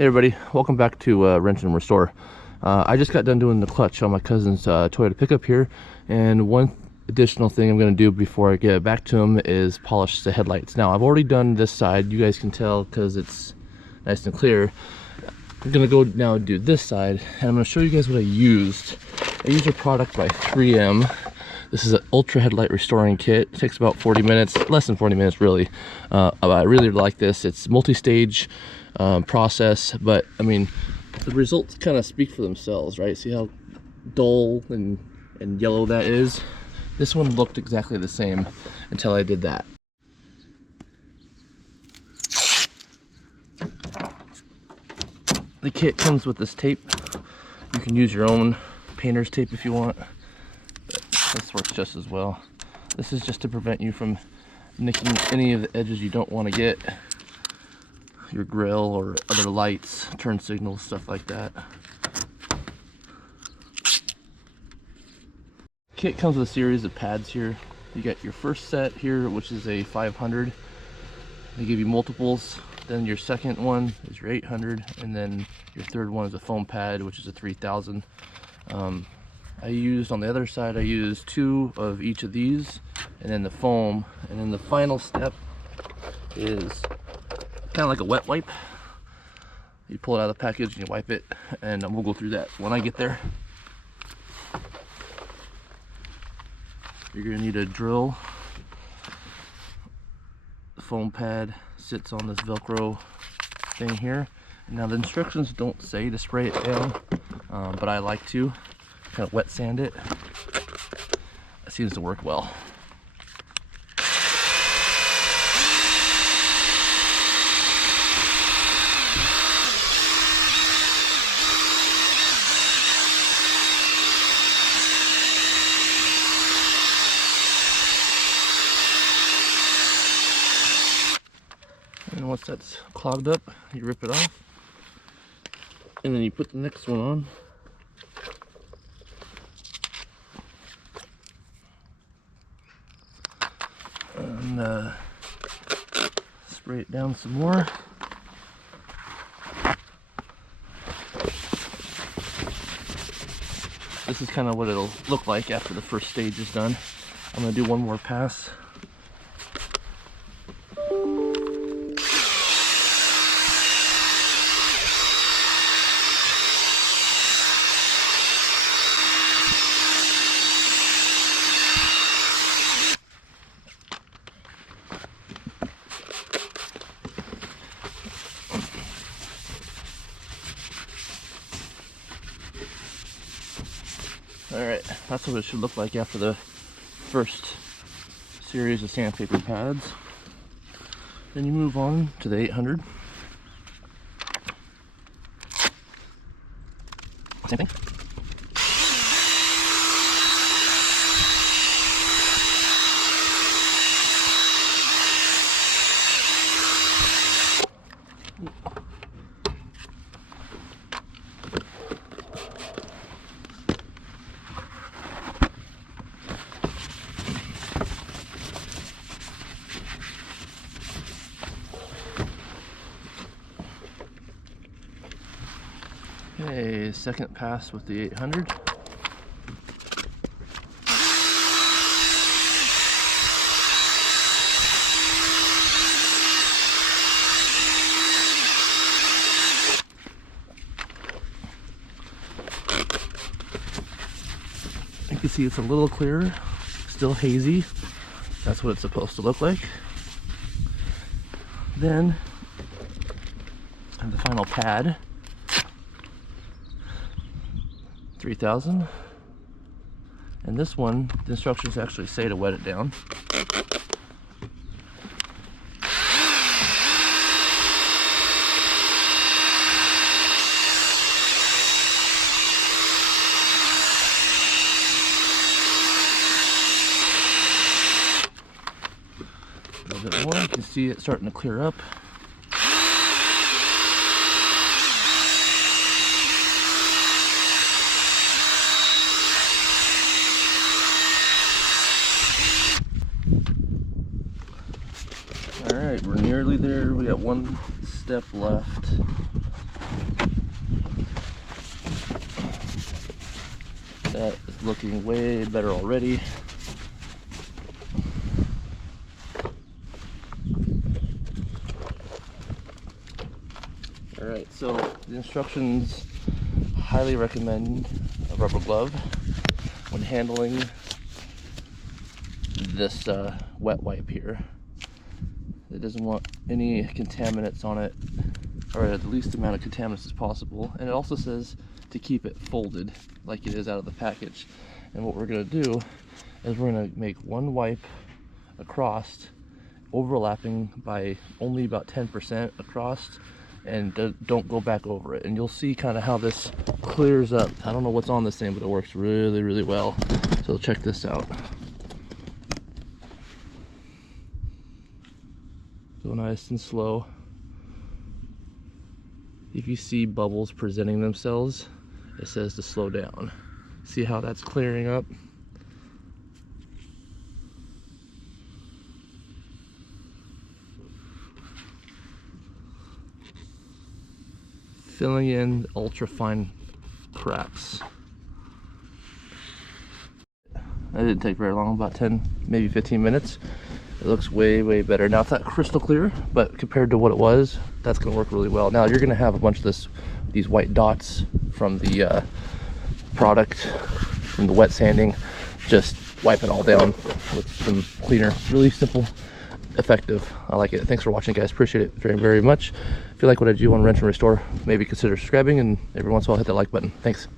Hey everybody, welcome back to Wrench and Restore. I just got done doing the clutch on my cousin's Toyota pickup here, and one additional thing I'm going to do before I get back to him is polish the headlights. Now I've already done this side, you guys can tell because it's nice and clear. I'm going to go now and do this side, and I'm going to show you guys what I used. I used a product by 3M. This is an ultra headlight restoring kit. It takes about 40 minutes, less than 40 minutes really. I really like this. It's multi-stage process, but I mean the results kind of speak for themselves, right? See how dull and yellow that is? This one looked exactly the same until I did that. The kit comes with this tape. You can use your own painter's tape if you want, but this works just as well. This is just to prevent you from nicking any of the edges you don't want to get. Your grill or other lights, turn signals, stuff like that. Kit comes with a series of pads here. You got your first set here, which is a 500. They give you multiples. Then your second one is your 800, and then your third one is a foam pad, which is a 3000. I used on the other side, I used 2 of each of these, and then the foam. And then the final step is kind of like a wet wipe. You pull it out of the package and you wipe it, and we'll go through that when I get there. You're going to need a drill. The foam pad sits on this Velcro thing here. Now the instructions don't say to spray it down, but I like to kind of wet sand it. It seems to work well. And once that's clogged up, you rip it off, and then you put the next one on. And spray it down some more. This is kind of what it'll look like after the first stage is done. I'm going to do one more pass. Alright, that's what it should look like after the first series of sandpaper pads. Then you move on to the 800. Same thing. Okay, second pass with the 800. You can see it's a little clearer, still hazy. That's what it's supposed to look like. Then, the final pad. 3000, and this one, the instructions actually say to wet it down. A little bit more, you can see it starting to clear up. Alright, we're nearly there. We got one step left. That is looking way better already. Alright, so the instructions highly recommend a rubber glove when handling this wet wipe here. It doesn't want any contaminants on it, or the least amount of contaminants as possible. And it also says to keep it folded like it is out of the package. And what we're going to do is we're going to make one wipe across, overlapping by only about 10% across, and don't go back over it. And you'll see kind of how this clears up. I don't know what's on this thing, but it works really, really well. So check this out. Go nice and slow. If you see bubbles presenting themselves, it says to slow down. See how that's clearing up? Filling in ultra fine cracks. That didn't take very long, about 10, maybe 15 minutes. It looks way, way better. Now it's not crystal clear, but compared to what it was, that's gonna work really well. Now you're gonna have a bunch of these white dots from the product, from the wet sanding. Just wipe it all down with some cleaner. Really simple, effective. I like it. Thanks for watching, guys. Appreciate it very, very much. If you like what I do on Wrench and Restore, maybe consider subscribing, and every once in a while hit that like button. Thanks.